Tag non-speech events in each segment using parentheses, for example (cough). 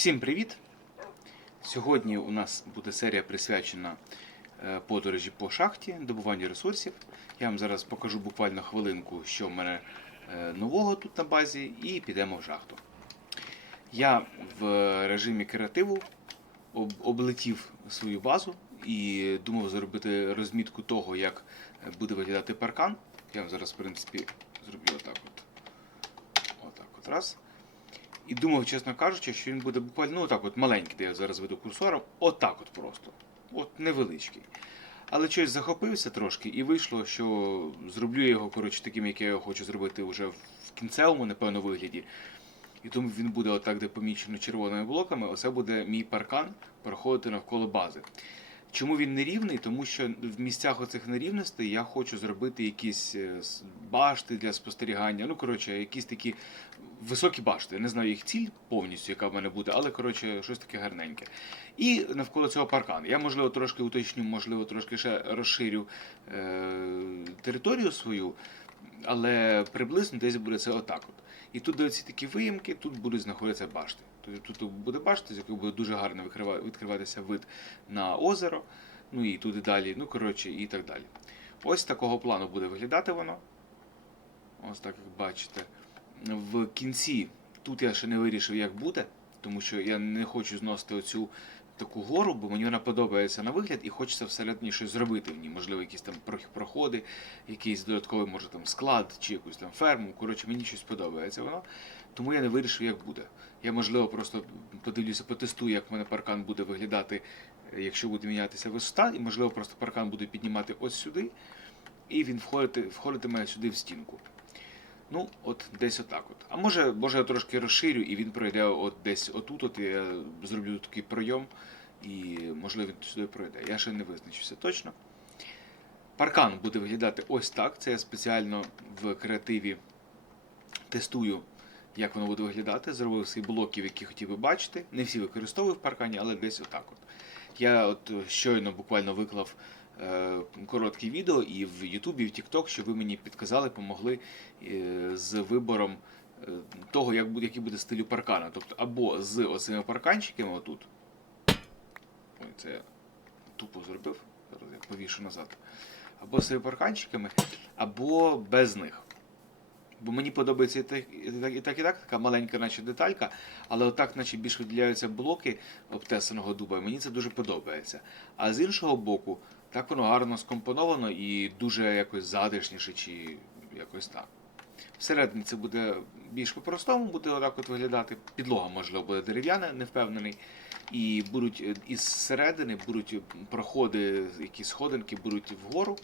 Всім привіт! Сьогодні у нас буде серія присвячена е, подорожі по шахті, добуванню ресурсів. Я вам зараз покажу буквально хвилинку, що в мене е, нового тут на базі, і підемо в шахту. Я в режимі креативу об- облетів свою базу і думав зробити розмітку того, як буде виглядати паркан. Я вам зараз, в принципі, зроблю отак от. Отак от раз. І думав, чесно кажучи, що він буде буквально ну, отак от маленький, де я зараз веду курсором, отак от просто. От невеличкий. Але щось захопився трошки, і вийшло, що зроблю його коротше, таким, як я його хочу зробити вже в кінцевому, напевно, вигляді. І тому він буде отак, де помічено червоними блоками, оце буде мій паркан проходити навколо бази. Чому він нерівний? Тому що в місцях оцих нерівностей я хочу зробити якісь е, башти для спостерігання. Ну, коротше, якісь такі високі башти. Я не знаю їх ціль повністю, яка в мене буде, але коротше, щось таке гарненьке. І навколо цього паркан. Я, можливо, трошки уточню, можливо, трошки ще розширю е- територію свою, але приблизно десь буде це отак. От. І тут дивіться такі виїмки, тут будуть знаходитися башти. Тобто тут буде башта, з якої буде дуже гарно відкриватися вид на озеро, ну і туди далі, ну коротше, і так далі. Ось такого плану буде виглядати воно. Ось так як бачите. В кінці тут я ще не вирішив, як буде, тому що я не хочу зносити оцю таку гору, бо мені вона подобається на вигляд і хочеться всередині щось зробити в ній. Можливо, якісь там проходи, якийсь додатковий, може там склад чи якусь там ферму. Коротше, мені щось подобається воно. Тому я не вирішив, як буде. Я, можливо, просто подивлюся, потестую, як в мене паркан буде виглядати, якщо буде мінятися висота, і можливо просто паркан буде піднімати ось сюди, і він входити, входитиме сюди в стінку. Ну, от десь отак от. А може, може я трошки розширю, і він пройде от десь отут, от я зроблю такий пройом, і можливо він сюди пройде. Я ще не визначився точно. Паркан буде виглядати ось так. Це я спеціально в креативі тестую, як воно буде виглядати. Зробив всі блоків, які хотів би бачити. Не всі використовую в паркані, але десь отак от. Я от щойно буквально виклав е, коротке відео і в Ютубі, і в TikTok, щоб ви мені підказали, помогли е, з вибором е, того, як буде, який буде стилю паркана. Тобто або з оцими парканчиками отут. Ой, це я тупо зробив. Зараз я повішу назад. Або з цими парканчиками, або без них. Бо мені подобається і так, і так, і так, така маленька, наче деталька, але отак, наче більш виділяються блоки обтесаного дуба, і мені це дуже подобається. А з іншого боку, так воно гарно скомпоновано і дуже якось затишніше, чи якось так. Всередині це буде більш по-простому, буде отак от виглядати. Підлога, можливо, буде дерев'яна, не впевнений. І будуть е, із середини будуть проходи, якісь сходинки будуть вгору.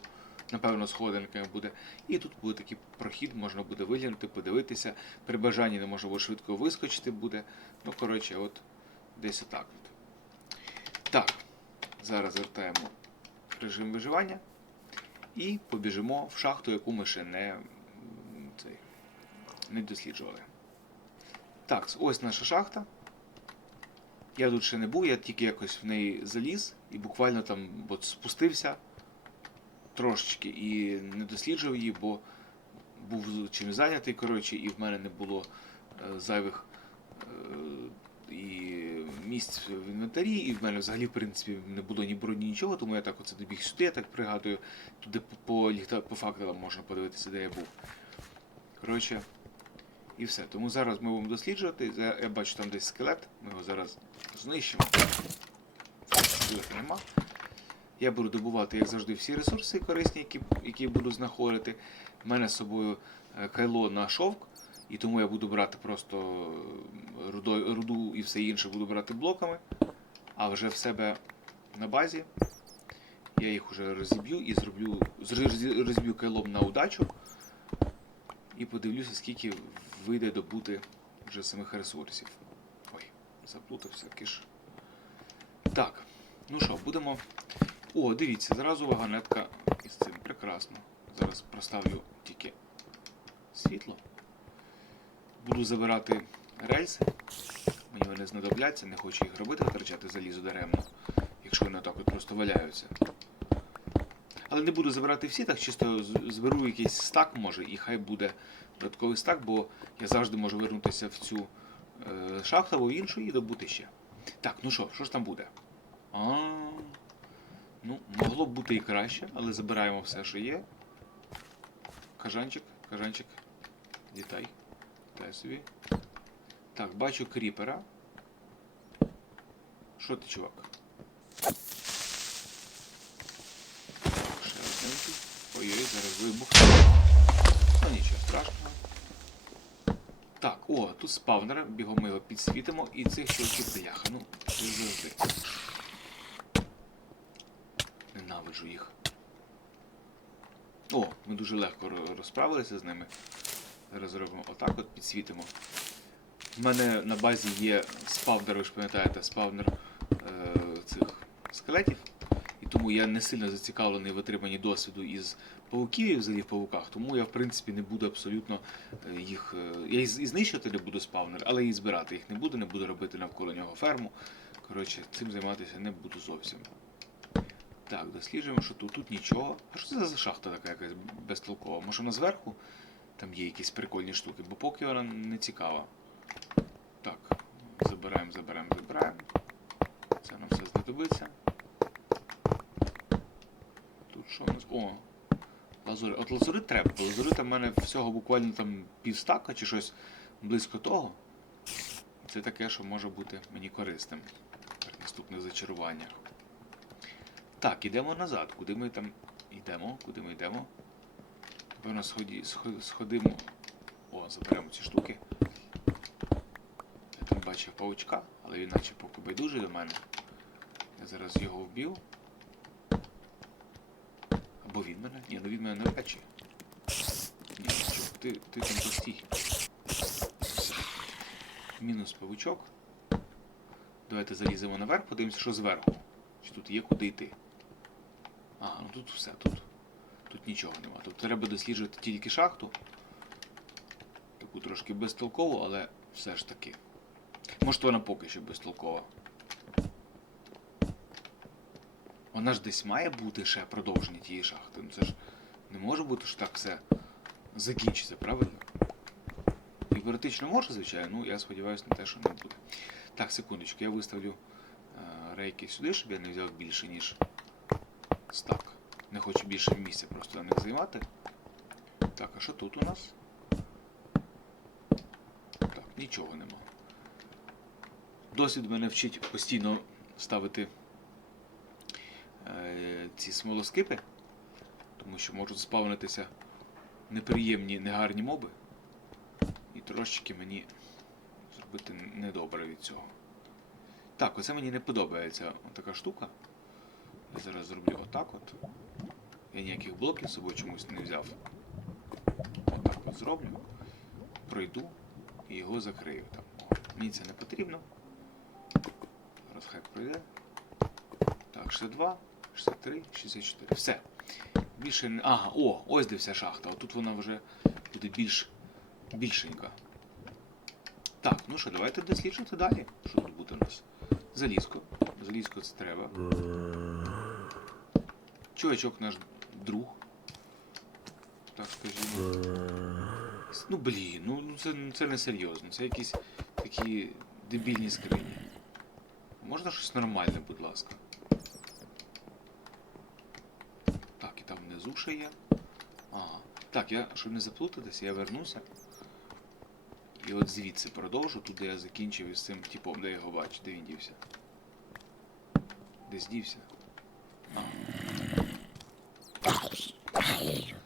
Напевно, сходинками буде. І тут буде такий прохід, можна буде виглянути, подивитися. При бажанні не можна буде швидко вискочити буде. Ну, коротше, от десь отак. Так, зараз вертаємо режим виживання і побіжимо в шахту, яку ми ще не, цей, не досліджували. Так, ось наша шахта. Я тут ще не був, я тільки якось в неї заліз і буквально там от спустився трошечки і не досліджував її, бо був чим зайнятий, коротше, і в мене не було е, зайвих місць в інвентарі, і в мене взагалі, в принципі, не було ні броні, нічого, тому я так оце добіг сюди, я так пригадую, туди по, ліхта- по факелам можна подивитися, де я був. Коротше, і все. Тому зараз ми будемо досліджувати. Я, бачу там десь скелет, ми його зараз знищимо. Нема. Я буду добувати, як завжди, всі ресурси корисні, які, які буду знаходити. У мене з собою е, кайло на шовк, і тому я буду брати просто руду, і все інше буду брати блоками. А вже в себе на базі я їх вже розіб'ю і зроблю, розіб'ю кайлом на удачу. І подивлюся, скільки вийде добути вже самих ресурсів. Ой, заплутався киш. Так, ну що, будемо. О, дивіться, зразу вагонетка із цим. Прекрасно. Зараз проставлю тільки світло. Буду забирати рельси. Мені вони знадобляться, не хочу їх робити, витрачати залізо даремно, якщо вони так от просто валяються. Але не буду забирати всі, так чисто зберу якийсь стак, може, і хай буде додатковий стак, бо я завжди можу вернутися в цю е, шахту або в іншу і добути ще. Так, ну що, що ж там буде? А, ну, могло б бути і краще, але забираємо все, що є. Кажанчик, кажанчик. Літай. Літай собі. Так, бачу кріпера. Що ти, чувак? Ще. Ой-ой, зараз вибух. Ну нічого страшного. Так, о, тут спавнер, бігом ми його підсвітимо і цих чуваків бляха. Ну, завжди. Ненавиджу їх. О, ми дуже легко розправилися з ними. Зараз зробимо отак от підсвітимо. У мене на базі є спавнер, ви ж пам'ятаєте, спавнер е, цих скелетів. І тому я не сильно зацікавлений в отриманні досвіду із павуків і взагалі в павуках, тому я в принципі не буду абсолютно е, їх. е, Я і знищувати не буду спавнер, але і збирати їх не буду, не буду робити навколо нього ферму. Коротше, цим займатися не буду зовсім. Так, досліджуємо, що тут, тут нічого. А що це за шахта така якась безтолкова? Може вона зверху? Там є якісь прикольні штуки, бо поки вона не цікава. Так, забираємо, забираємо, забираємо. Це нам все знадобиться. Тут що у нас? О! Лазурит. От лазурит треба, бо лазурита в мене всього буквально там півстака чи щось близько того. Це таке, що може бути мені корисним при наступних зачаруваннях. Так, ідемо назад. Куди ми там йдемо? Куди ми йдемо? Напевно, сходимо. О, заберемо ці штуки. Бачив паучка, але він наче поки байдужий до мене. Я зараз його вб'ю. Або він мене? Ні, ну він мене навряд чи. Ні, що, ти, ти там постій. Мінус павучок. Давайте заліземо наверх, подивимося, що зверху. Чи тут є куди йти. Ага, ну тут все, тут. Тут нічого нема. Тобто треба досліджувати тільки шахту. Таку трошки безтолкову, але все ж таки. Може вона поки що безтолкова. Вона ж десь має бути ще продовження тієї шахти. Ну це ж не може бути, що так все закінчиться, правильно? Теоретично може, звичайно, ну я сподіваюся на те, що не буде. Так, секундочку, я виставлю е, рейки сюди, щоб я не взяв більше, ніж стак. Не хочу більше місця просто на них займати. Так, а що тут у нас? Так, нічого нема. Досвід мене вчить постійно ставити е, ці смолоскипи, тому що можуть спавнитися неприємні, негарні моби. І трошечки мені зробити недобре від цього. Так, оце мені не подобається така штука. Я зараз зроблю отак от. Я ніяких блоків з собою чомусь не взяв. Отак от зроблю. Пройду і його закрию. Там. Мені це не потрібно. Пройде. Так, 62, 63, 64. Все. Більше не. Ага, о, ось де вся шахта. Отут вона вже буде більш більшенька. Так, ну що, давайте досліджувати далі. Що тут буде у нас? Залізко. Залізко це треба. Чувачок наш друг. Так скажімо. Ну блін, ну ну, це, це не серйозно. Це якісь такі дебільні скрині. Можна щось нормальне, будь ласка. Так, і там внизу ще є. Ага. Так, я, щоб не заплутатися, я вернуся. І от звідси продовжу, туди я закінчив із цим типом, де я його бачу, де він дівся. Десь дівся. Ага.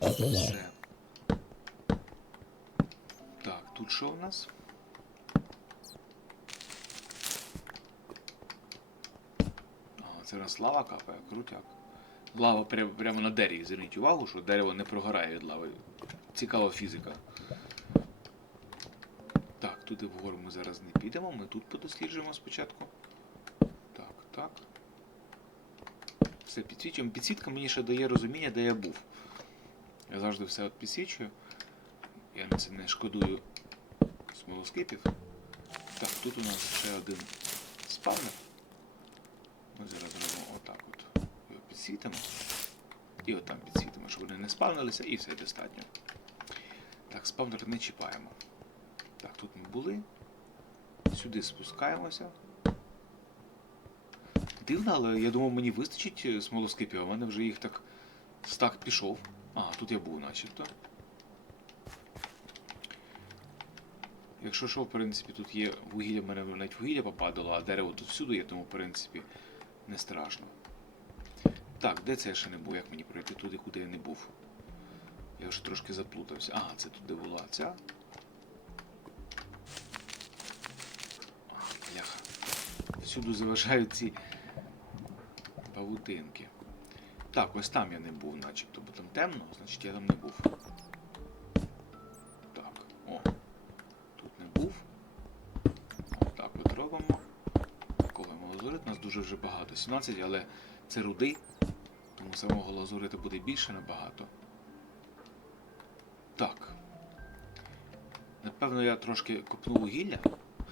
Все. Так, тут що в нас? А, це раз лава капає, крутяк. Лава прямо, на дереві. Зверніть увагу, що дерево не прогорає від лави. Цікава фізика. Так, туди вгору ми зараз не підемо, ми тут подосліджуємо спочатку. Так, так. Все підсвічуємо. Підсвітка мені ще дає розуміння, де я був. Я завжди все от підсвічую. Я на це не шкодую смолоскипів. Так, тут у нас ще один спавнер. Ми зараз зробимо отак от. Його підсвітимо. І от там підсвітимо, щоб вони не спавнилися, і все достатньо. Так, спавнер не чіпаємо. Так, тут ми були. Сюди спускаємося. Дивно, але я думав, мені вистачить е, смолоскипів, а в мене вже їх так стак пішов. А, тут я був начебто. Якщо що, в принципі, тут є вугілля, в мене навіть вугілля попадало, а дерево тут всюди є, тому в принципі не страшно. Так, де це я ще не був? Як мені пройти туди, куди я не був? Я вже трошки заплутався. Ага, це туди була ця. Бляха. Всюди заважають ці павутинки. Так, ось там я не був, начебто, бо там темно, значить я там не був. Так, о. Тут не був. Отак от робимо. Колемо лазурит, нас дуже вже багато. 17, але це руди, тому самого лазурита буде більше набагато. Так. Напевно, я трошки копну вугілля.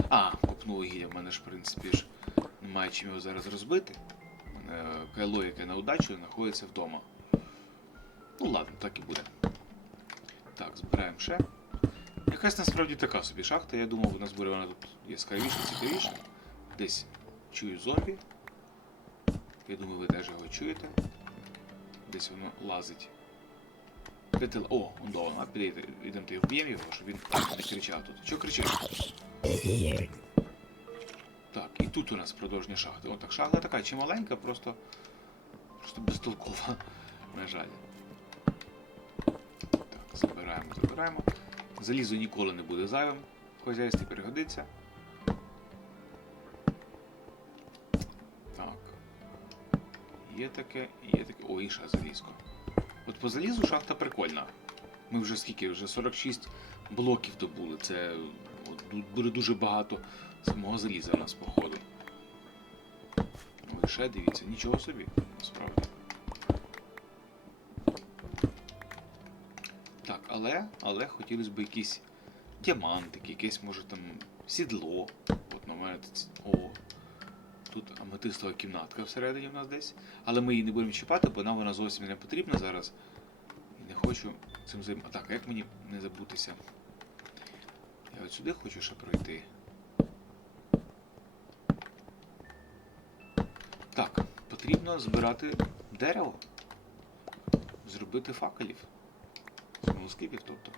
А, копну вугілля, в мене ж, в принципі, ж немає чим його зараз розбити. У мене кайло, яке на удачу, знаходиться вдома. Ну ладно, так і буде. Так, збираємо ще. Якась насправді така собі шахта. Я думав, у нас буде вона тут яскравіша, цікавіша. Десь чую зомбі. Я думаю, ви теж його чуєте. Десь воно лазить. Ти... О, он до, а підійте, ідемо ти вб'ємо його, щоб він не кричав тут. Чого кричиш? Так, і тут у нас продовження шахти. О, так шахта така чималенька, просто. Просто безтолкова, (laughs) на жаль. Так, забираємо, забираємо. Залізо ніколи не буде зайвим. В хазяйстві пригодиться. Є таке, є таке. О, інша залізко. От по залізу шахта прикольна. Ми вже скільки? Вже 46 блоків добули. Це от, буде дуже багато самого заліза у нас походу. Ви ще дивіться, нічого собі, насправді. Так, але, але хотілося б якийсь діамантик, якесь може там сідло. От на мене. О. Тут аметистова кімнатка всередині в нас десь. Але ми її не будемо чіпати, бо нам вона зовсім не потрібна зараз. І не хочу цим. Так, а як мені не забутися? Я от сюди хочу ще пройти. Так, потрібно збирати дерево. Зробити факелів. Смолоскипів, тобто.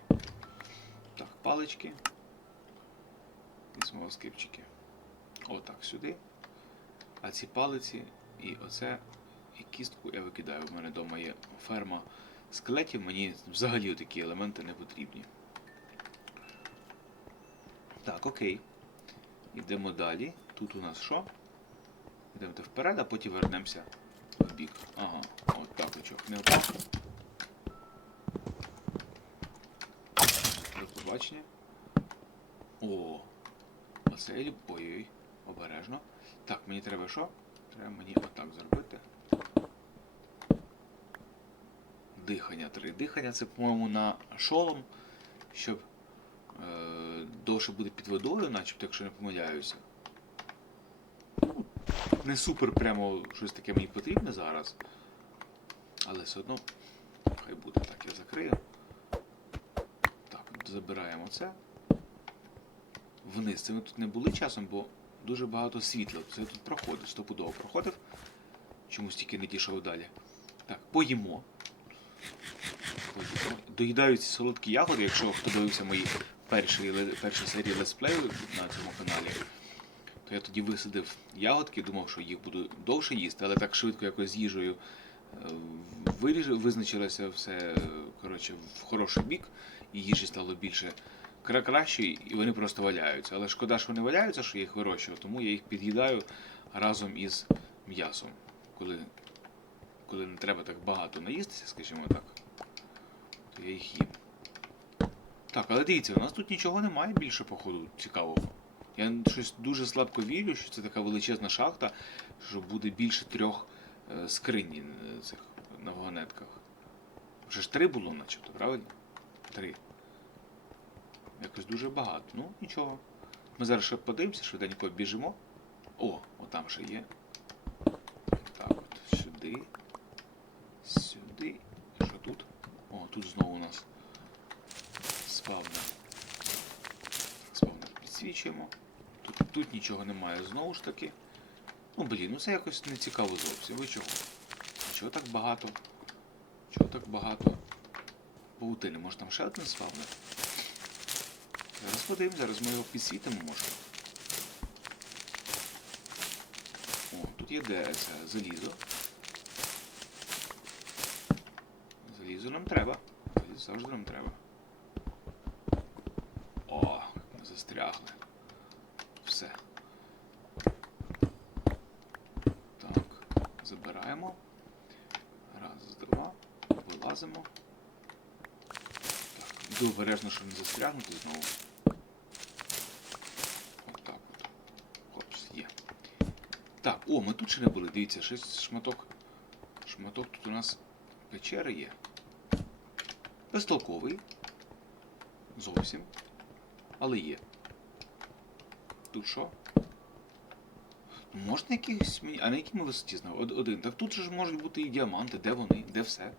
Так, палички. І смолоскипчики. Отак, сюди. А ці палиці і оце і кістку я викидаю. У мене вдома є ферма скелетів, мені взагалі такі елементи не потрібні. Так, окей. Йдемо далі. Тут у нас що? Йдемо вперед, а потім вернемося в бік. Ага, от так очок не опав. До побачення. О, оце. Ой-ой, обережно. Так, мені треба що? Треба мені отак зробити. Дихання. Три дихання це, по-моєму, на шолом, щоб е, довше буде під водою, начебто, якщо не помиляюся. Ну, Не супер прямо щось таке мені потрібне зараз. Але все одно, хай буде так, я закрию. Так, забираємо це. Вниз. Це ми тут не були часом, бо дуже багато світла. Це тут проходив, стопудово проходив. Чомусь тільки не дійшов далі. Так, поїмо. Доїдаю ці солодкі ягоди, якщо хто дивився мої перші, перші серії летсплею на цьому каналі, то я тоді висадив ягодки, думав, що їх буду довше їсти, але так швидко якось з їжею е, виріж- визначилося все коротше, в хороший бік, і їжі стало більше кра- краще, і вони просто валяються. Але шкода, що вони валяються, що я їх вирощував, тому я їх під'їдаю разом із м'ясом. Коли, коли не треба так багато наїстися, скажімо так, то я їх їм. Так, але дивіться, у нас тут нічого немає більше, походу, цікавого. Я щось дуже слабко вірю, що це така величезна шахта, що буде більше трьох е, скринь е, цих на вагонетках. Вже ж три було, начебто, правильно? Три. Якось дуже багато. Ну, нічого. Ми зараз ще подивимося, швиденько біжимо. О, отам ще є. Так от, сюди. Сюди. Що тут? О, тут знову у нас спавнер. Спавнер підсвічуємо. Тут Тут нічого немає знову ж таки. Ну, блін, ну це якось не цікаво зовсім. Ви чого? Чого так багато? Чого так багато? Паутини, може там ще один спавнер? Зараз подивимось, зараз ми його підсвітимо може. О, тут є де це залізо. Залізо нам треба. Залізо завжди нам треба. О, ми застрягли. Все. Так, забираємо. Раз, два. Вилазимо. Так, обережно, щоб не застрягнути знову. Отак от. Хопс, є. Так, о, ми тут ще не були. Дивіться, щось шматок. Шматок тут у нас печери є. Безтолковий. Зовсім. Але є. Тут що? Ну, Можна якихось мені. А на якій ми висоті знав? Один. Так тут же ж можуть бути і діаманти, де вони, де все.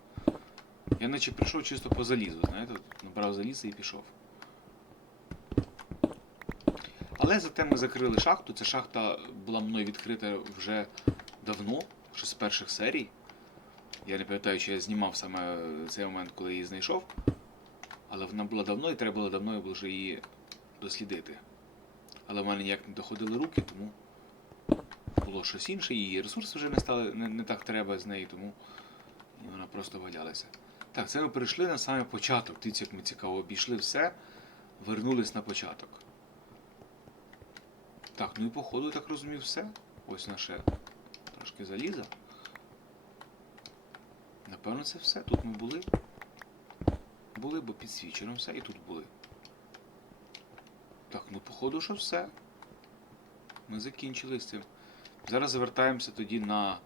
Я наче прийшов чисто по залізу, знаєте, набрав заліза і пішов. Але зате ми закрили шахту. Ця шахта була мною відкрита вже давно, ще з перших серій. Я не пам'ятаю, чи я знімав саме цей момент, коли її знайшов. Але вона була давно і треба було давно вже її дослідити. Але в мене ніяк не доходили руки, тому було щось інше, і ресурси вже не стали не, не так треба з неї, тому і вона просто валялася. Так, це ми перейшли на саме початок. Дивіться, як ми цікаво обійшли все, вернулись на початок. Так, ну і походу, так розумію, все. Ось наше трошки заліза. Напевно, це все. Тут ми були. Були, бо підсвічено все, і тут були. Так, ну походу, що все. Ми закінчили з цим. Зараз завертаємося тоді на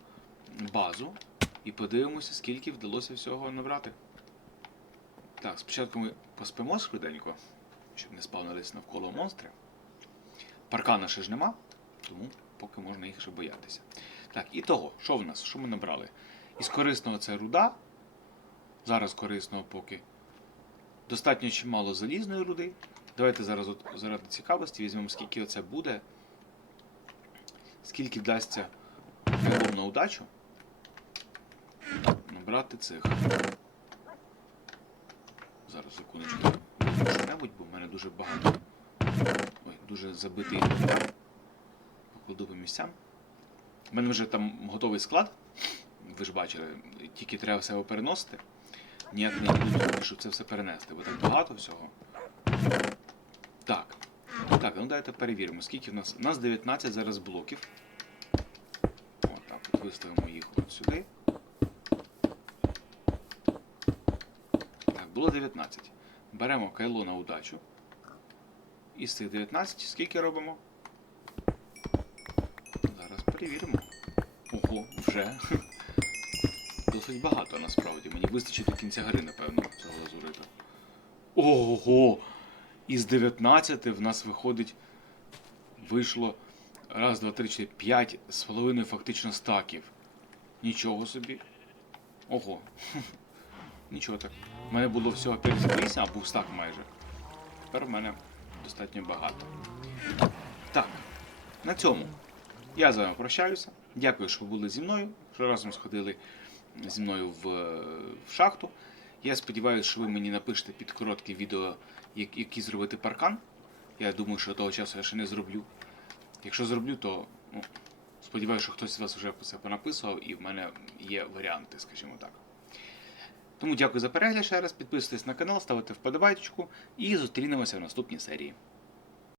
базу і подивимося, скільки вдалося всього набрати. Так, спочатку ми поспимо швиденько, щоб не спавнились навколо монстри. Паркана ще ж нема, тому поки можна їх ще боятися. Так, і того, що в нас? Що ми набрали? Із корисного це руда. Зараз корисного поки. Достатньо чимало залізної руди. Давайте зараз от, заради цікавості візьмемо, скільки оце буде. Скільки вдасться на удачу. Набрати цих. Зараз секундочку. Що-небудь, бо в мене дуже багато. Ой, дуже забитий по місцям. У мене вже там готовий склад. Ви ж бачили, тільки треба все переносити. Ніяк не буду, щоб це все перенести, бо так багато всього. Так. Так, ну давайте перевіримо, скільки в нас. У нас 19 зараз блоків. От так, от виставимо їх от сюди. Так, було 19. Беремо кайло на удачу. Із цих 19 скільки робимо? Зараз перевіримо. Ого, вже. Досить багато насправді. Мені вистачить до кінця гри, напевно, цього лазурита. Ого! Із 19 в нас виходить. Вийшло. Раз, два, три, чотири, п'ять з половиною фактично стаків. Нічого собі. Ого. Нічого так. У мене було всього 58, а був стак майже. Тепер в мене достатньо багато. Так, на цьому я з вами прощаюся. Дякую, що ви були зі мною, що разом сходили зі мною в, в шахту. Я сподіваюся, що ви мені напишете під коротке відео, як- який зробити паркан. Я думаю, що того часу я ще не зроблю. Якщо зроблю, то ну, сподіваюся, що хтось з вас вже це понаписував і в мене є варіанти, скажімо так. Тому дякую за перегляд ще раз. Підписуйтесь на канал, ставте вподобайку і зустрінемося в наступній серії.